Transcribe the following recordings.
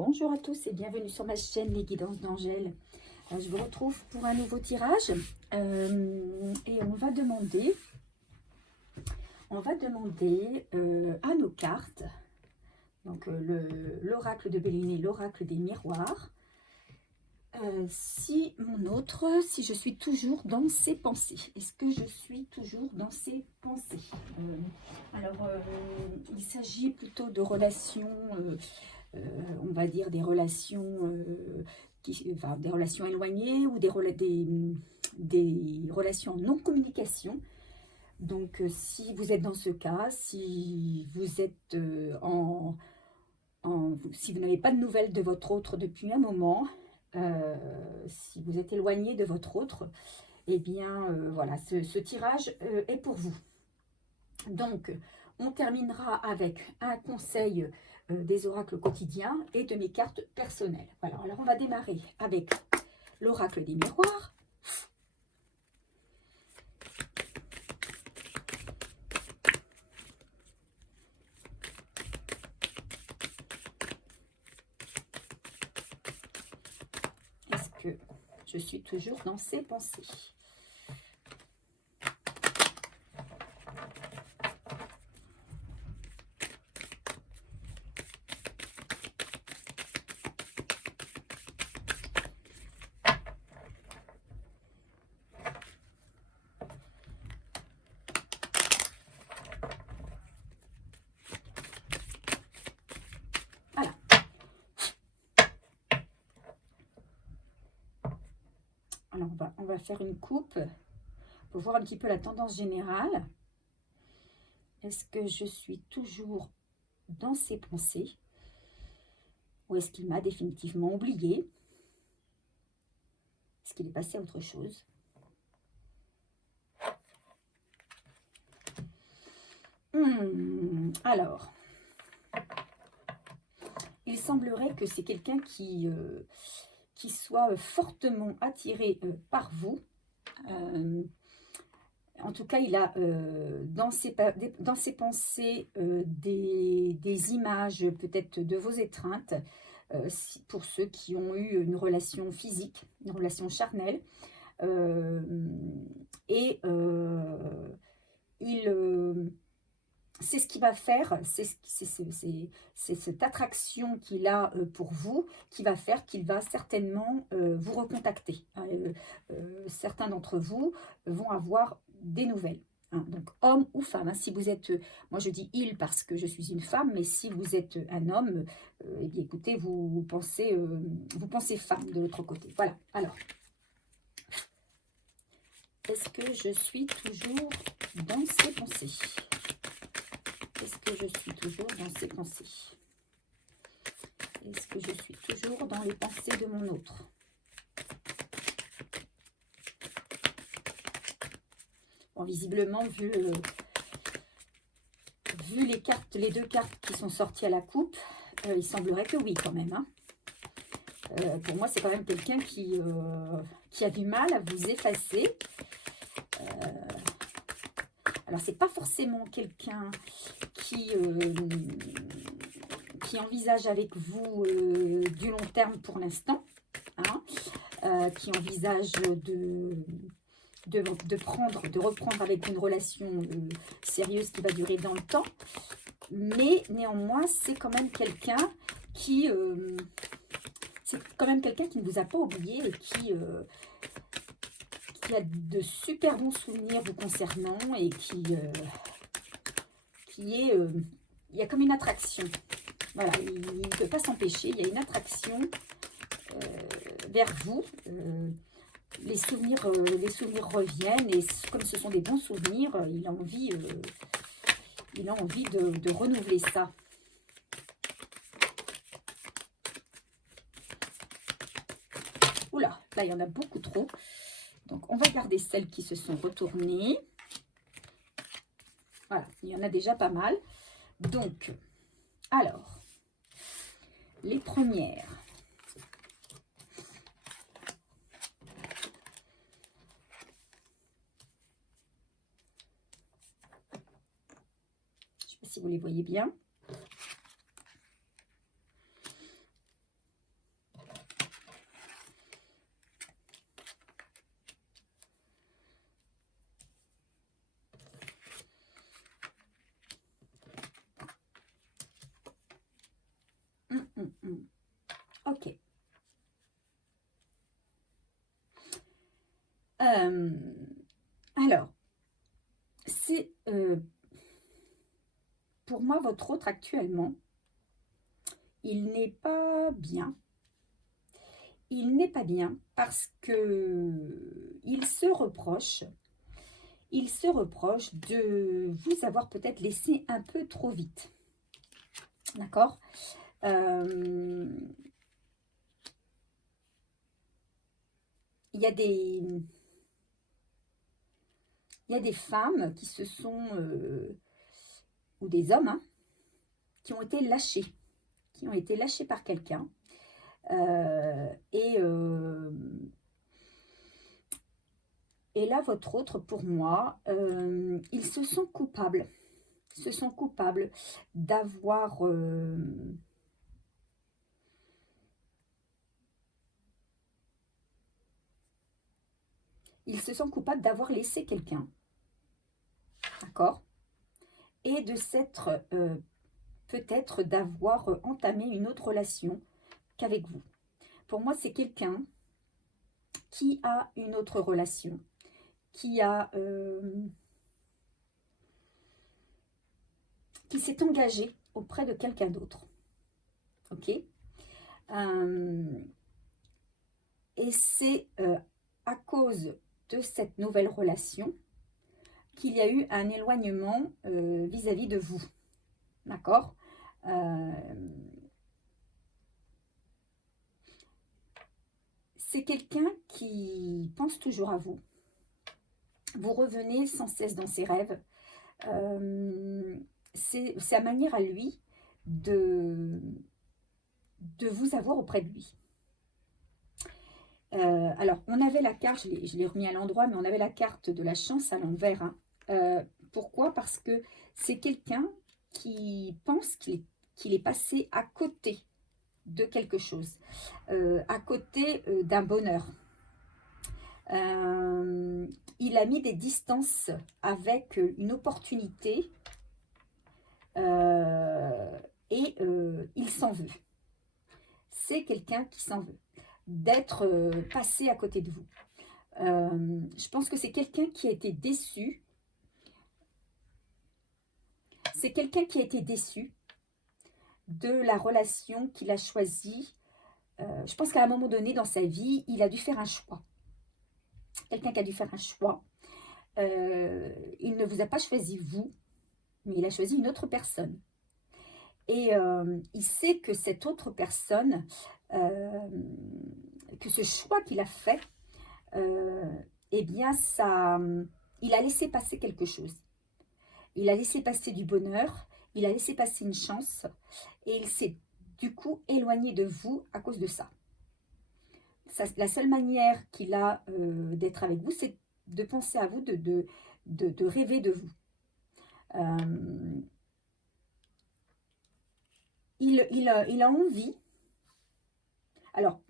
Bonjour à tous et bienvenue sur ma chaîne Les Guidances d'Angèle. Je vous retrouve pour un nouveau tirage et on va demander à nos cartes, donc l'oracle de Béline et l'oracle des miroirs, si je suis toujours dans ses pensées. Est-ce que je suis toujours dans ses pensées? Il s'agit plutôt de relations, on va dire des relations, des relations éloignées ou des relations en non-communication. Donc, si vous êtes dans ce cas, si vous êtes si vous n'avez pas de nouvelles de votre autre depuis un moment, si vous êtes éloigné de votre autre, eh bien, voilà, ce tirage est pour vous. Donc, on terminera avec un conseil des oracles quotidiens et de mes cartes personnelles. Voilà, alors on va démarrer avec l'oracle des miroirs. Est-ce que je suis toujours dans ses pensées? Voilà. Alors on va faire une coupe pour voir un petit peu la tendance générale. Est-ce que je suis toujours dans ses pensées ou est-ce qu'il m'a définitivement oublié? Est-ce qu'il est passé à autre chose? Alors, il semblerait que c'est quelqu'un qui soit fortement attiré par vous. En tout cas, il a dans ses pensées des images peut-être de vos étreintes, pour ceux qui ont eu une relation physique, une relation charnelle. C'est ce qui va faire, c'est cette attraction qu'il a pour vous qui va faire qu'il va certainement vous recontacter. Certains d'entre vous vont avoir des nouvelles. Donc, homme ou femme, si vous êtes, moi je dis il parce que je suis une femme, mais si vous êtes un homme, eh bien écoutez, vous pensez femme de l'autre côté. Voilà, alors, est-ce que je suis toujours dans ses pensées? Est-ce que je suis toujours dans ses pensées? Est-ce que je suis toujours dans les pensées de mon autre? Bon, visiblement, vu les cartes, les deux cartes qui sont sorties à la coupe, il semblerait que oui quand même. Pour moi, c'est quand même quelqu'un qui a du mal à vous effacer. Alors, c'est pas forcément quelqu'un qui envisage avec vous du long terme pour l'instant, qui envisage de reprendre avec une relation sérieuse qui va durer dans le temps, mais néanmoins c'est quand même quelqu'un qui ne vous a pas oublié et qui a de super bons souvenirs vous concernant et il y a comme une attraction. Voilà, il ne peut pas s'empêcher, il y a une attraction vers vous. Les souvenirs reviennent et comme ce sont des bons souvenirs, il a envie de renouveler ça. Oula, là il y en a beaucoup trop. Donc on va garder celles qui se sont retournées. Voilà, il y en a déjà pas mal. Donc, alors, les premières. Je ne sais pas si vous les voyez bien. moi, votre autre actuellement, il n'est pas bien. Il n'est pas bien parce que il se reproche de vous avoir peut-être laissé un peu trop vite. D'accord? Il y a des femmes qui se sont, ou des hommes, hein, qui ont été lâchés. Qui ont été lâchés par quelqu'un. Et là, votre autre, pour moi, ils se sentent coupables. Ils se sentent coupables d'avoir... ils se sentent coupables d'avoir laissé quelqu'un. D'accord? Et de s'être... peut-être d'avoir entamé une autre relation qu'avec vous. Pour moi, c'est quelqu'un qui a une autre relation, qui s'est engagé auprès de quelqu'un d'autre. Ok? Et c'est à cause de cette nouvelle relation qu'il y a eu un éloignement vis-à-vis de vous. D'accord? C'est quelqu'un qui pense toujours à vous. Vous revenez sans cesse dans ses rêves. C'est sa manière à lui de vous avoir auprès de lui. Alors, on avait la carte, je l'ai remis à l'endroit, mais on avait la carte de la chance à l'envers. Hein. Pourquoi? Parce que c'est quelqu'un qui pense qu'il est passé à côté de quelque chose, à côté d'un bonheur. Il a mis des distances avec une opportunité et il s'en veut. C'est quelqu'un qui s'en veut d'être passé à côté de vous. Je pense que c'est quelqu'un qui a été déçu. C'est quelqu'un qui a été déçu de la relation qu'il a choisie. Je pense qu'à un moment donné dans sa vie, il a dû faire un choix. Quelqu'un qui a dû faire un choix. Il ne vous a pas choisi vous, mais il a choisi une autre personne. Et il sait que cette autre personne, que ce choix qu'il a fait, eh bien, il a laissé passer quelque chose. Il a laissé passer du bonheur, il a laissé passer une chance, et il s'est du coup éloigné de vous à cause de ça. La seule manière qu'il a d'être avec vous, c'est de penser à vous, de rêver de vous. Il a envie, alors,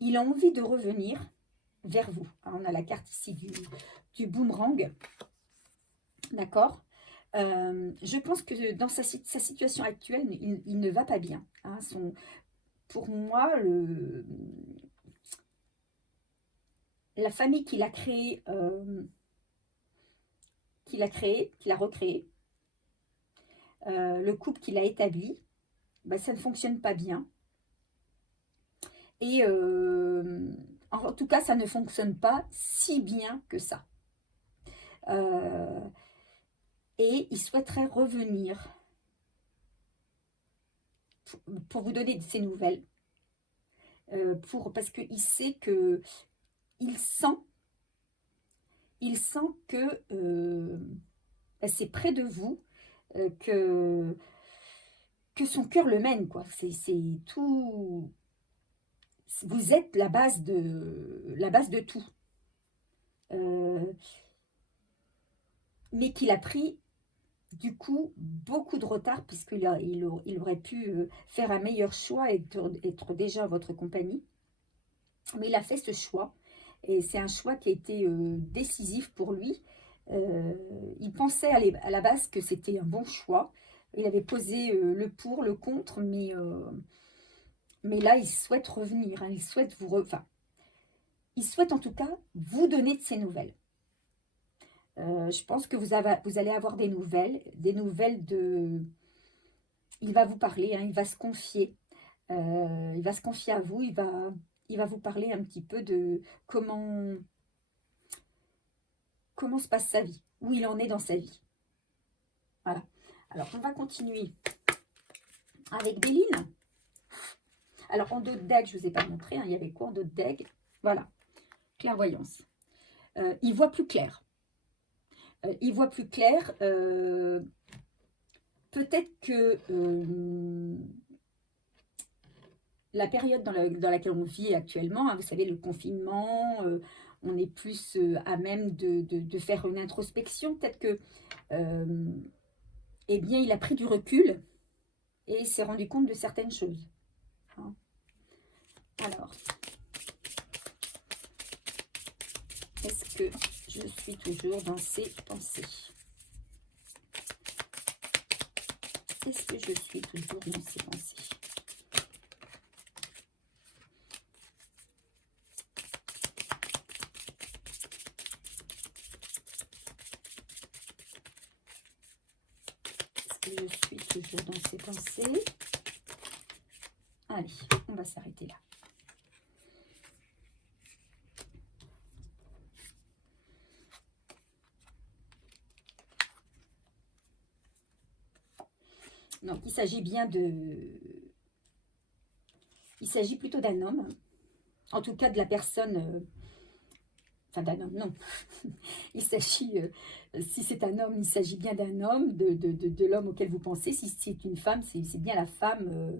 il a envie de revenir vers vous. On a la carte ici du boomerang, d'accord? Je pense que dans sa situation actuelle, il ne va pas bien. Hein. Pour moi, la famille qu'il a créée, qu'il a recréée, le couple qu'il a établi, ben, ça ne fonctionne pas bien. Et en tout cas, ça ne fonctionne pas si bien que ça. Et il souhaiterait revenir pour vous donner de ses nouvelles. Parce qu'il sait que il sent que c'est près de vous, que son cœur le mène, quoi. C'est tout. Vous êtes la base de tout. Mais qu'il a pris du coup beaucoup de retard puisqu'il aurait pu faire un meilleur choix et être déjà votre compagnie. Mais il a fait ce choix et c'est un choix qui a été décisif pour lui. Il pensait à la base que c'était un bon choix. Il avait posé le pour, le contre, mais là, il souhaite revenir. Hein, il souhaite en tout cas vous donner de ses nouvelles. Je pense que vous allez avoir des nouvelles de... Il va vous parler, hein, il va se confier. Il va se confier à vous, il va vous parler un petit peu de comment se passe sa vie, où il en est dans sa vie. Voilà. Alors, on va continuer avec Béline. Alors, en dos de deck, je ne vous ai pas montré, hein, il y avait quoi en dos de deck? Voilà, clairvoyance. Il voit plus clair. Il voit plus clair. Peut-être que la période dans laquelle on vit actuellement, hein, vous savez, le confinement, on est plus à même de faire une introspection. Peut-être que, eh bien, il a pris du recul et s'est rendu compte de certaines choses. Hein. Alors, est-ce que je suis toujours dans ses pensées? Est-ce que je suis toujours dans ses pensées? Je suis toujours dans ses pensées. Allez, on va s'arrêter là. Donc, il s'agit bien de... Il s'agit plutôt d'un homme. En tout cas, de la personne... Enfin, d'un homme, non. Il s'agit... si c'est un homme, il s'agit bien d'un homme, de l'homme auquel vous pensez. Si c'est une femme, c'est bien la femme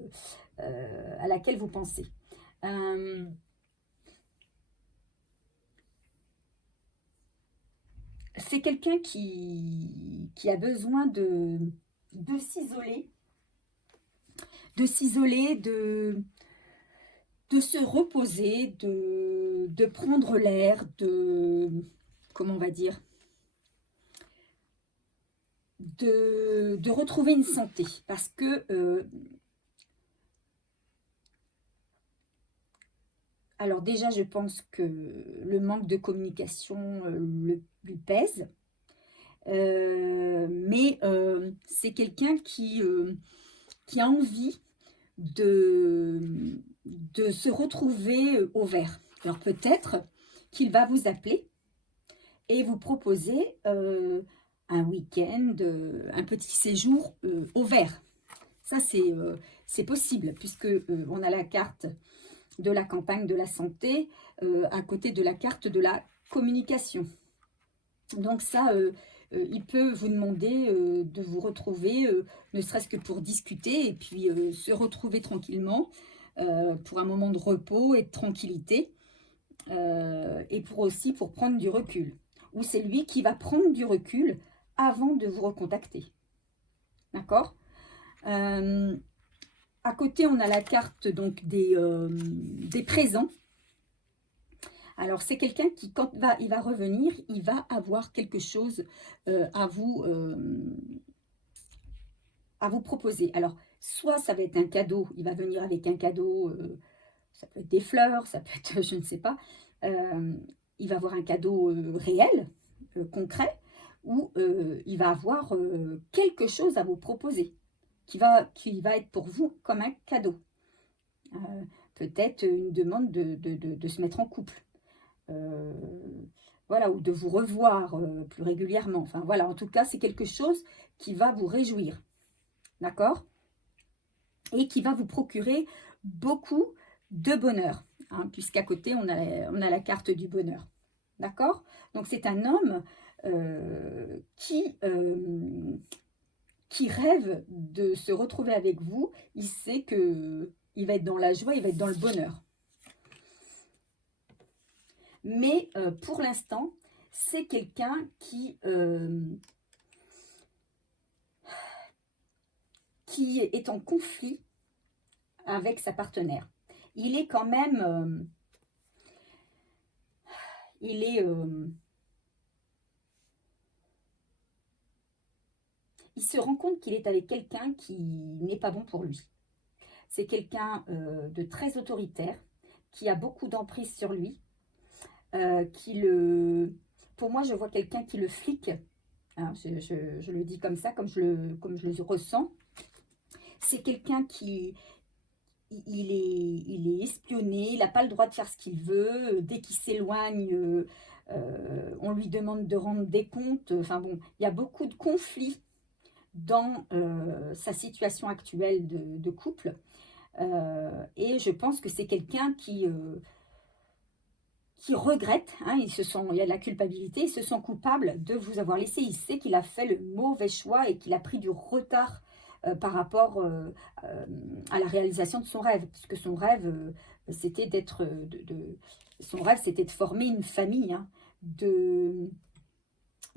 à laquelle vous pensez. C'est quelqu'un qui a besoin de s'isoler, de se reposer, de prendre l'air, comment on va dire, de retrouver une santé. Parce que, alors déjà, je pense que le manque de communication lui pèse. Mais c'est quelqu'un qui a envie de se retrouver au vert. Alors peut-être qu'il va vous appeler et vous proposer un week-end, un petit séjour au vert. Ça, c'est possible, puisque on a la carte de la campagne de la santé à côté de la carte de la communication. Donc ça, il peut vous demander de vous retrouver, ne serait-ce que pour discuter et puis se retrouver tranquillement pour un moment de repos et de tranquillité et pour prendre du recul. Ou c'est lui qui va prendre du recul avant de vous recontacter. D'accord ? À côté, on a la carte donc des présents. Alors, c'est quelqu'un qui, quand il va revenir, il va avoir quelque chose à vous proposer. Alors, soit ça va être un cadeau, il va venir avec un cadeau, ça peut être des fleurs, ça peut être, je ne sais pas, il va avoir un cadeau réel, concret, ou il va avoir quelque chose à vous proposer, qui va être pour vous comme un cadeau. Peut-être une demande de se mettre en couple. Voilà, ou de vous revoir plus régulièrement. Enfin, voilà, en tout cas, c'est quelque chose qui va vous réjouir. D'accord? Et qui va vous procurer beaucoup de bonheur. Hein, puisqu'à côté, on a la carte du bonheur. D'accord? Donc, c'est un homme qui rêve de se retrouver avec vous. Il sait que il va être dans la joie, il va être dans le bonheur. Mais pour l'instant, c'est quelqu'un qui est en conflit avec sa partenaire. Il est quand même... il se rend compte qu'il est avec quelqu'un qui n'est pas bon pour lui. C'est quelqu'un de très autoritaire, qui a beaucoup d'emprise sur lui, pour moi, je vois quelqu'un qui le flique. Hein, je le dis comme ça, comme je le ressens. C'est quelqu'un qui... il est espionné, il n'a pas le droit de faire ce qu'il veut. Dès qu'il s'éloigne, on lui demande de rendre des comptes. Enfin bon, il y a beaucoup de conflits dans sa situation actuelle de couple. Et je pense que c'est quelqu'un qui regrette, hein, il y a de la culpabilité, il se sent coupable de vous avoir laissé. Il sait qu'il a fait le mauvais choix et qu'il a pris du retard par rapport à la réalisation de son rêve. Parce que son rêve, c'était son rêve, c'était de former une famille, hein,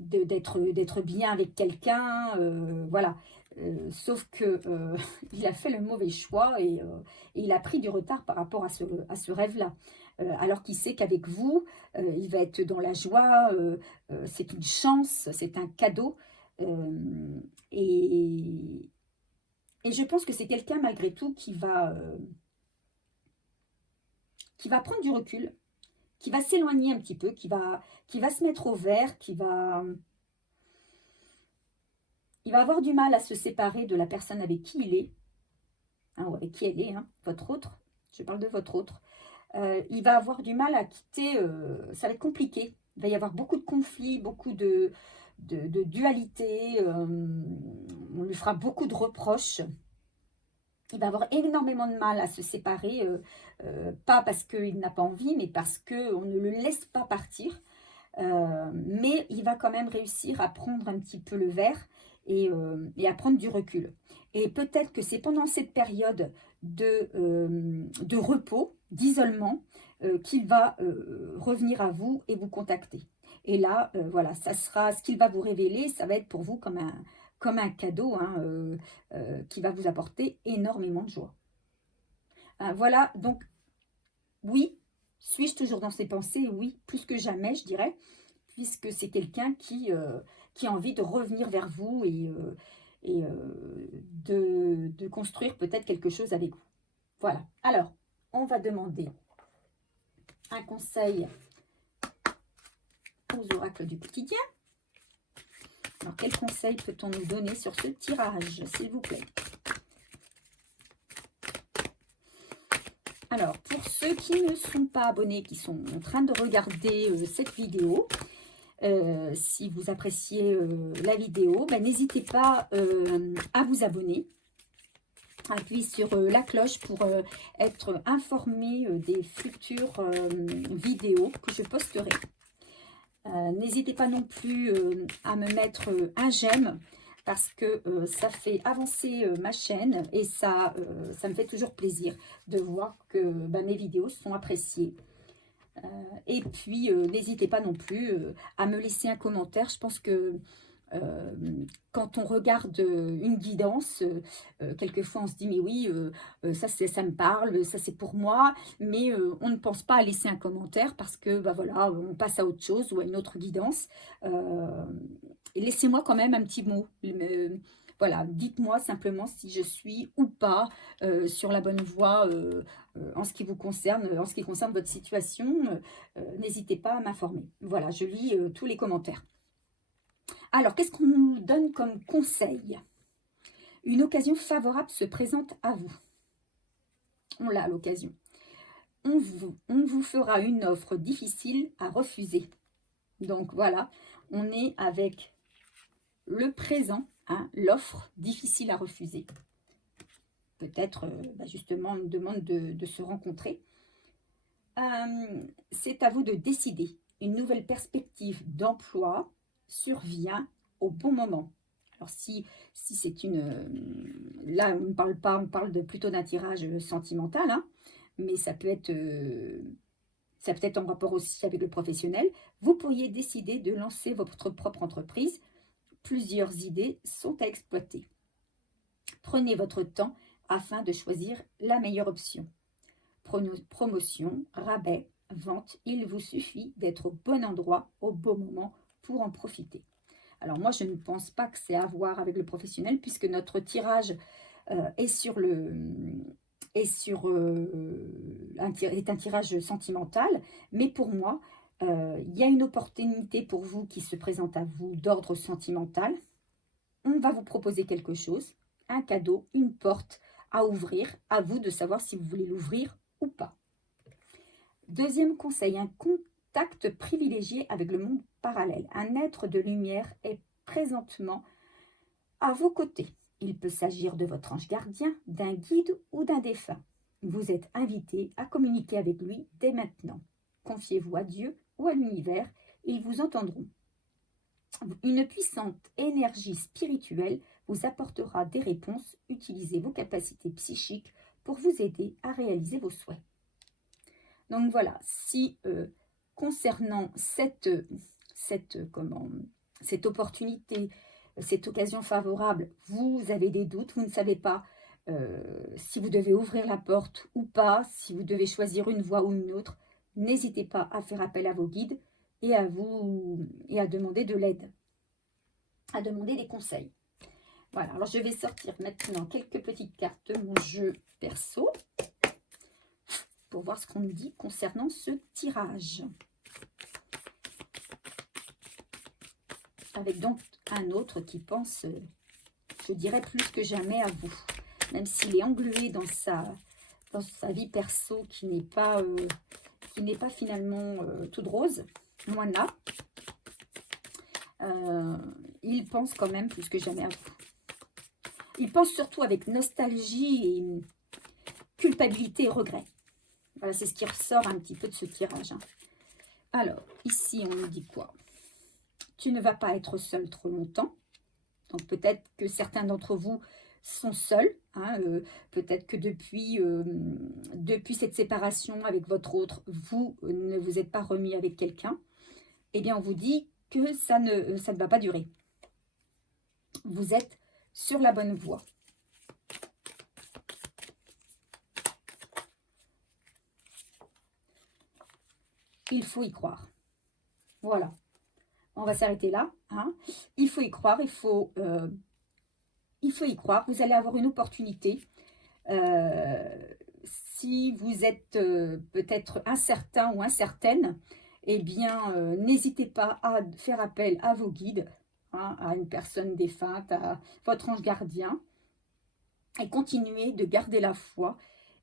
d'être bien avec quelqu'un, voilà. Sauf que il a fait le mauvais choix et il a pris du retard par rapport à ce rêve-là. Alors qu'il sait qu'avec vous, il va être dans la joie, c'est une chance, c'est un cadeau. Et je pense que c'est quelqu'un malgré tout qui va prendre du recul, qui va s'éloigner un petit peu, qui va se mettre au vert, il va avoir du mal à se séparer de la personne avec qui il est, hein, ou avec qui elle est, hein, votre autre, je parle de votre autre. Il va avoir du mal à quitter, ça va être compliqué, il va y avoir beaucoup de conflits, beaucoup de dualité, on lui fera beaucoup de reproches. Il va avoir énormément de mal à se séparer, pas parce qu'il n'a pas envie, mais parce qu'on ne le laisse pas partir. Mais il va quand même réussir à prendre un petit peu le verre et à prendre du recul. Et peut-être que c'est pendant cette période de repos, d'isolement, qu'il va revenir à vous et vous contacter. Et là, voilà, ça sera ce qu'il va vous révéler, ça va être pour vous comme un cadeau, hein, qui va vous apporter énormément de joie. Voilà, donc, oui, suis-je toujours dans ses pensées? Oui, plus que jamais, je dirais, puisque c'est quelqu'un qui a envie de revenir vers vous et de construire peut-être quelque chose avec vous. Voilà, alors, on va demander un conseil aux oracles du quotidien. Alors, quel conseil peut-on nous donner sur ce tirage, s'il vous plaît? Alors, pour ceux qui ne sont pas abonnés, qui sont en train de regarder cette vidéo, si vous appréciez la vidéo, ben, n'hésitez pas à vous abonner. Appuyez sur la cloche pour être informé des futures vidéos que je posterai. N'hésitez pas non plus à me mettre un j'aime parce que ça fait avancer ma chaîne et ça me fait toujours plaisir de voir que mes vidéos sont appréciées. Et puis, n'hésitez pas non plus à me laisser un commentaire. Je pense que quand on regarde une guidance, quelquefois on se dit mais oui, ça me parle, ça c'est pour moi, mais on ne pense pas à laisser un commentaire parce que voilà, on passe à autre chose ou à une autre guidance. Et laissez-moi quand même un petit mot. Voilà, dites-moi simplement si je suis ou pas sur la bonne voie en ce qui vous concerne, en ce qui concerne votre situation. N'hésitez pas à m'informer. Voilà, je lis tous les commentaires. Alors, qu'est-ce qu'on nous donne comme conseil? Une occasion favorable se présente à vous. On l'a, l'occasion. On vous fera une offre difficile à refuser. Donc, voilà, on est avec le présent, hein, l'offre difficile à refuser. Peut-être, justement, une demande de se rencontrer. C'est à vous de décider. Une nouvelle perspective d'emploi survient au bon moment. Alors si c'est là on ne parle pas, on parle plutôt d'un tirage sentimental, hein, mais ça peut être en rapport aussi avec le professionnel. Vous pourriez décider de lancer votre propre entreprise. Plusieurs idées sont à exploiter. Prenez votre temps afin de choisir la meilleure option. Promotion, rabais, vente, il vous suffit d'être au bon endroit au bon moment pour en profiter. Alors moi, je ne pense pas que c'est à voir avec le professionnel puisque notre tirage est un tirage sentimental. Mais pour moi, Il y a une opportunité pour vous qui se présente à vous d'ordre sentimental. On va vous proposer quelque chose, un cadeau, une porte à ouvrir. À vous de savoir si vous voulez l'ouvrir ou pas. Deuxième conseil, un contact privilégié avec le monde parallèle. Un être de lumière est présentement à vos côtés. Il peut s'agir de votre ange gardien, d'un guide ou d'un défunt. Vous êtes invité à communiquer avec lui dès maintenant. Confiez-vous à Dieu ou à l'univers, ils vous entendront. Une puissante énergie spirituelle vous apportera des réponses. Utilisez vos capacités psychiques pour vous aider à réaliser vos souhaits. Donc voilà, si concernant cette opportunité, cette occasion favorable, vous avez des doutes, vous ne savez pas si vous devez ouvrir la porte ou pas, si vous devez choisir une voie ou une autre, n'hésitez pas à faire appel à vos guides et à demander de l'aide, à demander des conseils. Voilà, alors je vais sortir maintenant quelques petites cartes de mon jeu perso pour voir ce qu'on nous dit concernant ce tirage. Avec donc un autre qui pense, je dirais plus que jamais à vous, même s'il est englué dans sa vie perso qui n'est pas finalement toute rose, loin de là. Il pense quand même plus que jamais à vous. Il pense surtout avec nostalgie et culpabilité et regret. Voilà, c'est ce qui ressort un petit peu de ce tirage. Alors, ici, on nous dit quoi? Tu ne vas pas être seul trop longtemps. Donc, peut-être que certains d'entre vous sont seuls. Peut-être que depuis cette séparation avec votre autre, vous ne vous êtes pas remis avec quelqu'un. Eh bien, on vous dit que ça ne va pas durer. Vous êtes sur la bonne voie. Il faut y croire. Voilà. On va s'arrêter là. Il faut y croire. Il faut y croire. Vous allez avoir une opportunité. Si vous êtes peut-être incertain ou incertaine, eh bien, n'hésitez pas à faire appel à vos guides, à une personne défunte, à votre ange gardien, et continuez de garder la foi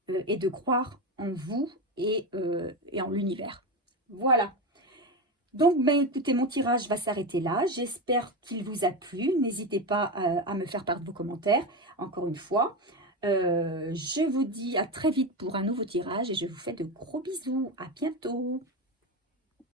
et de croire en vous et en l'univers. Voilà. Donc, écoutez, mon tirage va s'arrêter là. J'espère qu'il vous a plu. N'hésitez pas à me faire part de vos commentaires, encore une fois. Je vous dis à très vite pour un nouveau tirage et je vous fais de gros bisous. À bientôt.